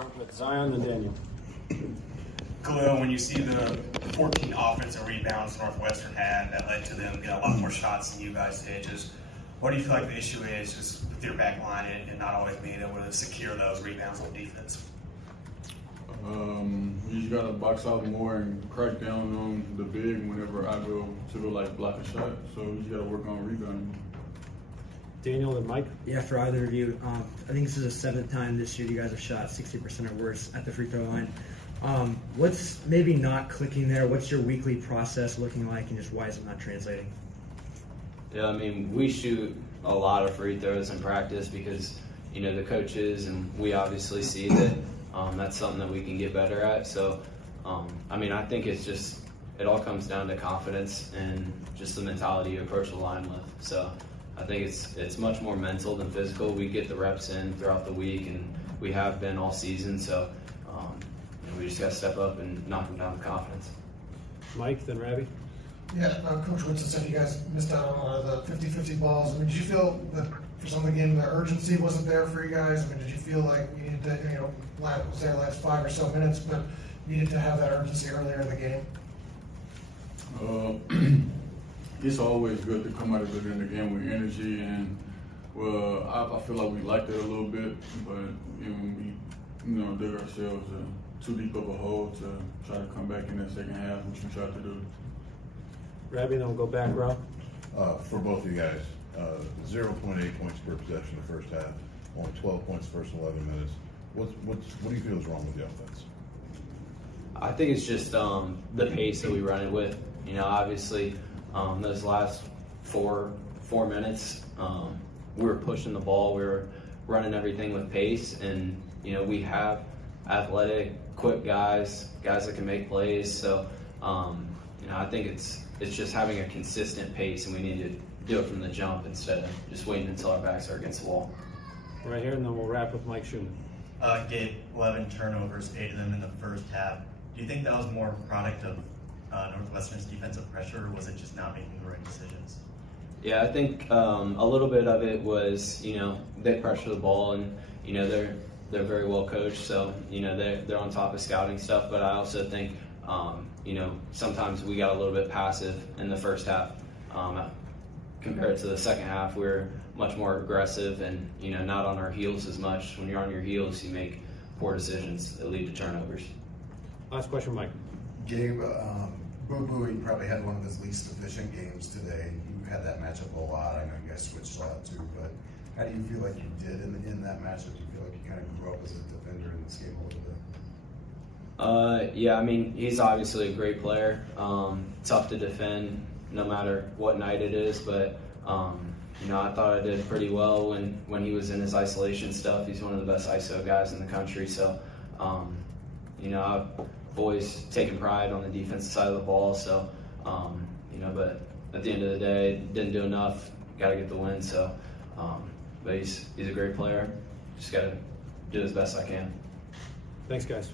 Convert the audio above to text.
start with Zion and Daniel. Kel'el, when you see the 14 offensive rebounds Northwestern had that led to them getting a lot more shots than you guys did, just what do you feel like the issue is just with your back line and not always being able to secure those rebounds on defense? You just gotta box out more and crack down on the big whenever I go to like block a shot. So you just gotta work on rebounding. Daniel and Mike. Yeah, for either of you, I think this is the seventh time this year you guys have shot 60% or worse at the free throw line. What's maybe not clicking there? What's your weekly process looking like, and just why is it not translating? Yeah, I mean, we shoot a lot of free throws in practice because, you know, the coaches and we obviously see that that's something that we can get better at. So, I mean, I think it's just, it all comes down to confidence and just the mentality you approach the line with. So I think it's much more mental than physical. We get the reps in throughout the week, and we have been all season. So you know, we just got to step up and knock them down with confidence. Mike, then Ravi. Yeah, Coach Woodson said you guys missed out on a lot of the 50-50 balls. I mean, did you feel that for some of the game the urgency wasn't there for you guys? I mean, did you feel like you needed to, you know, last 5 or so minutes, but needed to have that urgency earlier in the game? It's always good to come out of it in the game with energy, and well, I feel like we liked it a little bit, but we, you know, dug ourselves too deep of a hole to try to come back in that second half, which we tried to do. Ravi, then we'll go back row. For both of you guys, 0.8 points per possession the first half, only 12 points the first 11 minutes. What do you feel is wrong with the offense? I think it's just the pace that we run it with. You know, obviously, those last four minutes, we were pushing the ball. We were running everything with pace, and you know, we have athletic, quick guys that can make plays. So, you know, I think it's just having a consistent pace, and we need to do it from the jump instead of just waiting until our backs are against the wall. Right here, and then we'll wrap with Mike Schumann. Gabe, 11 turnovers, 8 of them in the first half. Do you think that was more a product of Northwestern's defensive pressure, or was it just not making the right decisions? Yeah, I think a little bit of it was, you know, they pressure the ball, and you know, they're very well coached, so you know, they're on top of scouting stuff. But I also think you know, sometimes we got a little bit passive in the first half compared to the second half. We're much more aggressive and, you know, not on our heels as much. When you're on your heels, you make poor decisions that lead to turnovers. Last question, Mike. Gabe, Boo Boo, he probably had one of his least efficient games today. You had that matchup a lot. I know you guys switched a lot too, but how do you feel like you did in that matchup? Do you feel like you kind of grew up as a defender in this game a little bit? Yeah, I mean, he's obviously a great player. Tough to defend no matter what night it is, but you know, I thought I did pretty well when he was in his isolation stuff. He's one of the best ISO guys in the country, so you know, I've always taken pride on the defensive side of the ball. So you know, but at the end of the day, didn't do enough. Got to get the win. So, but he's a great player. Just got to do as best I can. Thanks, guys.